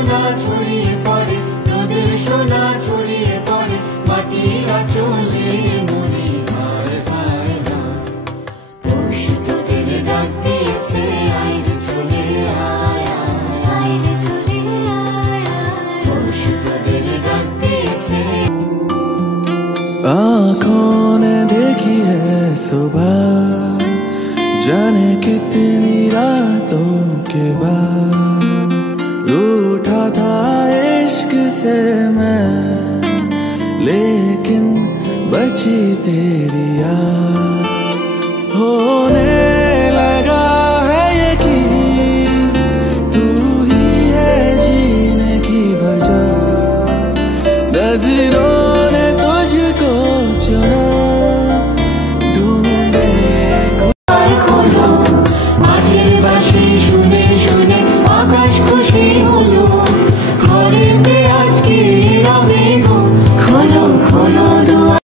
সোনা ছড়িয়ে পড়ে, রোদের সোনা ছড়িয়ে পড়ে, মাটির আঁচলে মনে হায় হায় হায়। পরশু তোদের ডাক দিয়েছে, আইরে চলে আয় আইরে চলে আয়। পরশু তোদের ডাক দিয়েছে। आँखों ने देखी है सुबह, जाने कितनी रातों के बाद रूठा था इश्क से मैं, लेकिन बची तेरी याद। होने लगा है यकीन, तू ही है जीने की वजह। नजरों ने तुझको चुना, ढूंढे মাঠের বাঁশি শুনে শুনে আকাশ খুশি হলো।